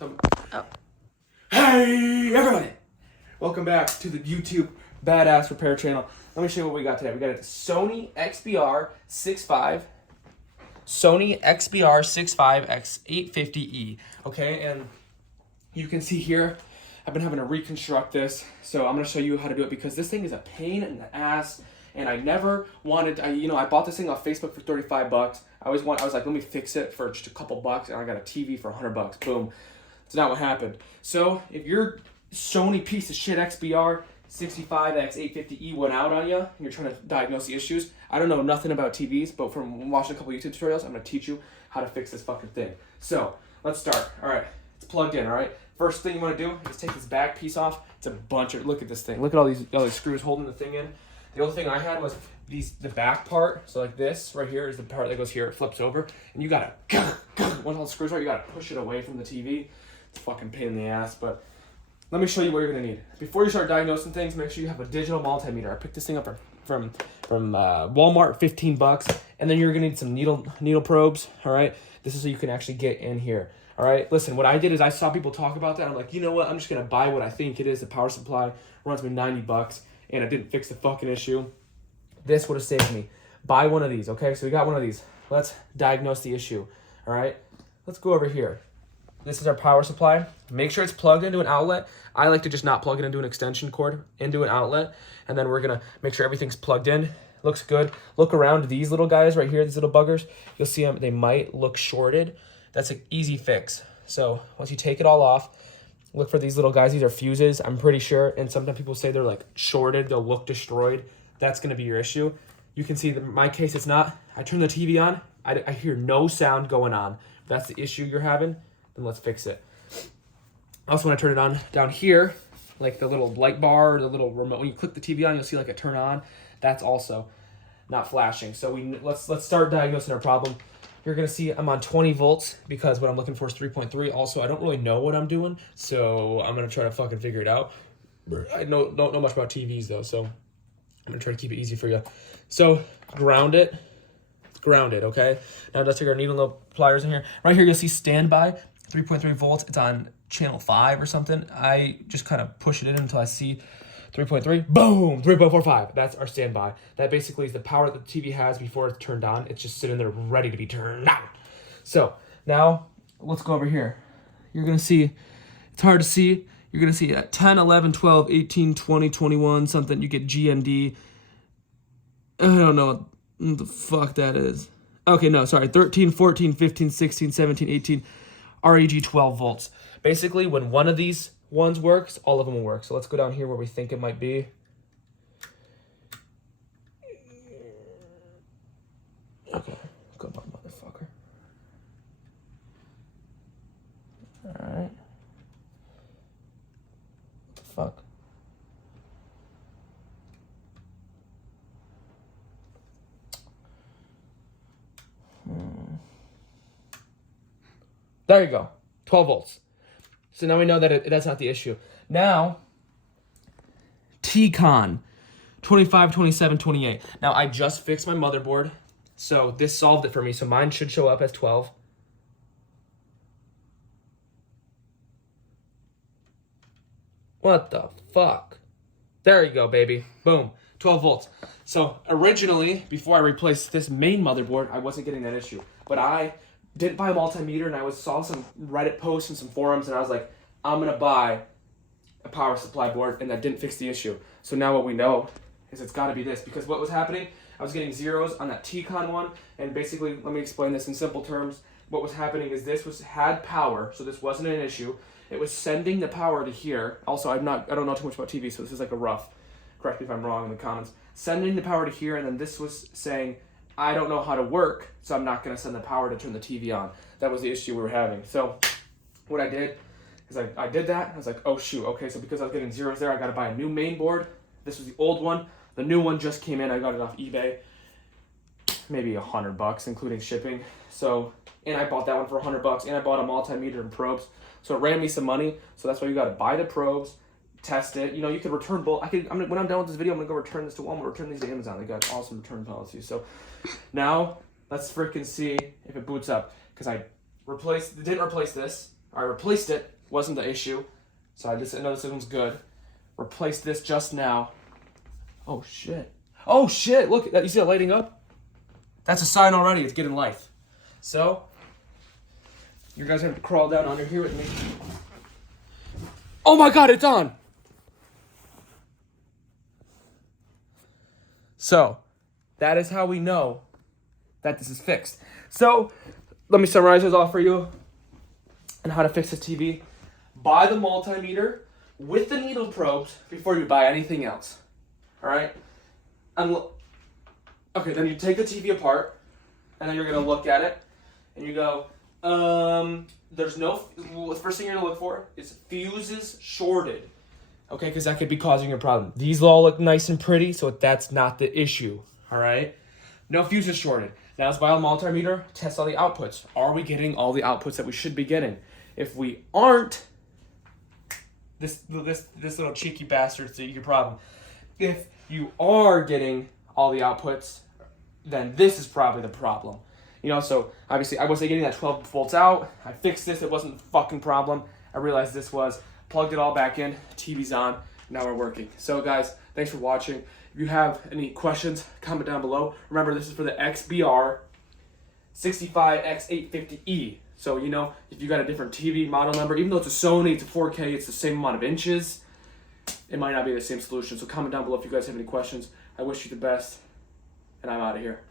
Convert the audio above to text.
Oh. Hey everybody! Welcome back to the YouTube Badass Repair channel. Let me show you what we got today. We got a Sony XBR-65X850E. Okay, and you can see here, I've been having to reconstruct this, so I'm gonna show you how to do it because this thing is a pain in the ass. And I never wanted, I bought this thing off Facebook for 35 bucks. I was like, let me fix it for just a couple bucks, and I got a TV for 100 bucks. Boom. That's not what happened. So if your Sony piece of shit XBR-65X850E went out on you, and you're trying to diagnose the issues, I don't know nothing about TVs, but from watching a couple YouTube tutorials, I'm gonna teach you how to fix this fucking thing. So let's start. All right, it's plugged in. All right. First thing you want to do is take this back piece off. It's a bunch of, look at this thing. Look at all these screws holding the thing in. The only thing I had was the back part. So like this right here is the part that goes here. It flips over, and you gotta once all the screws are, you gotta push it away from the TV. It's a fucking pain in the ass. But let me show you what you're gonna need before you start diagnosing things. Make sure you have a digital multimeter. I picked this thing up from Walmart, 15 bucks, and then you're gonna need some needle probes. All right, this is so you can actually get in here. All right, listen. What I did is I saw people talk about that. I'm like, you know what? I'm just gonna buy what I think it is. The power supply runs me 90 bucks. And I didn't fix the fucking issue. This would have saved me. Buy one of these, okay? So we got one of these. Let's diagnose the issue, all right? Let's go over here. This is our power supply. Make sure it's plugged into an outlet. I like to just not plug it into an extension cord, into an outlet. And then we're gonna make sure everything's plugged in. Looks good. Look around these little guys right here, these little buggers. You'll see them, they might look shorted. That's an easy fix. So once you take it all off, look for these little guys. These are fuses, I'm pretty sure. And sometimes people say they're like shorted. They'll look destroyed. That's going to be your issue. You can see that in my case, it's not. I turn the TV on. I hear no sound going on. If that's the issue you're having, then let's fix it. Also, when I turn it on down here, like the little light bar, the little remote, when you click the TV on, you'll see like a turn on. That's also not flashing. So let's start diagnosing our problem. You're gonna see I'm on 20 volts because what I'm looking for is 3.3. Also, I don't really know what I'm doing, so I'm gonna try to fucking figure it out. I don't know much about TVs though, so I'm gonna try to keep it easy for you. So ground it. It's grounded, okay? Now let's take our needle and pliers in here. Right here you'll see standby, 3.3 volts. It's on channel 5 or something. I just kind of push it in until I see 3.3, boom, 3.45. That's our standby. That basically is the power that the TV has before it's turned on. It's just sitting there ready to be turned on. So now let's go over here. You're going to see, it's hard to see. You're going to see at 10, 11, 12, 18, 20, 21, something. You get GMD. I don't know what the fuck that is. Okay, no, sorry. 13, 14, 15, 16, 17, 18, REG 12 volts. Basically, when one of these ones works, all of them will work. So let's go down here where we think it might be. Okay, come on, motherfucker. All right. What the fuck? There you go, 12 volts. So now we know that that's not the issue. Now, T-Con, 25, 27, 28. Now, I just fixed my motherboard, so this solved it for me. So mine should show up as 12. What the fuck? There you go, baby. Boom, 12 volts. So originally, before I replaced this main motherboard, I wasn't getting that issue. But I didn't buy a multimeter, and I saw some Reddit posts and some forums, and I was like, I'm gonna buy a power supply board, and that didn't fix the issue. So now what we know is it's gotta be this, because what was happening, I was getting zeros on that T-Con one, and basically, let me explain this in simple terms. What was happening is this had power, so this wasn't an issue. It was sending the power to here. Also, I don't know too much about TV, so this is like a rough. Correct me if I'm wrong in the comments. Sending the power to here, and then this was saying, I don't know how to work, so I'm not gonna send the power to turn the TV on. That was the issue we were having. So what I did is I did that. I was like, oh shoot, okay, so because I was getting zeros there, I gotta buy a new main board. This was the old one. The new one just came in. I got it off eBay. Maybe $100, including shipping. So, and I bought that one for 100 bucks, and I bought a multimeter and probes. So it ran me some money. So that's why you gotta buy the probes, test it. You know, you could return both. When I'm done with this video, I'm gonna go return this to Walmart, return these to Amazon. They got awesome return policies. So now let's freaking see if it boots up. Because I didn't replace this. I replaced it, wasn't the issue. So I know this one's good. Replaced this just now. Oh shit. Oh shit, look, you see that lighting up? That's a sign already, it's getting life. So, you guys have to crawl down under here with me. Oh my god, it's on! So, that is how we know that this is fixed. So, let me summarize this all for you and how to fix this TV. Buy the multimeter with the needle probes before you buy anything else. Alright? Okay, then you take the TV apart, and then you're going to look at it, and you go, the first thing you're going to look for is fuses shorted. Okay, because that could be causing a problem. These all look nice and pretty, so that's not the issue. Alright? No fuses shorted. Now let's buy a multimeter, test all the outputs. Are we getting all the outputs that we should be getting? If we aren't, this little cheeky bastard's your problem. If you are getting all the outputs, then this is probably the problem. You know, so obviously I wasn't getting that 12 volts out. I fixed this, it wasn't a fucking problem. I realized this was, plugged it all back in, TV's on, now we're working. So guys, thanks for watching. If you have any questions, comment down below. Remember, this is for the XBR-65X850E. So, you know, if you got a different TV model number, even though it's a Sony, it's a 4K, it's the same amount of inches, it might not be the same solution. So comment down below if you guys have any questions. I wish you the best, and I'm out of here.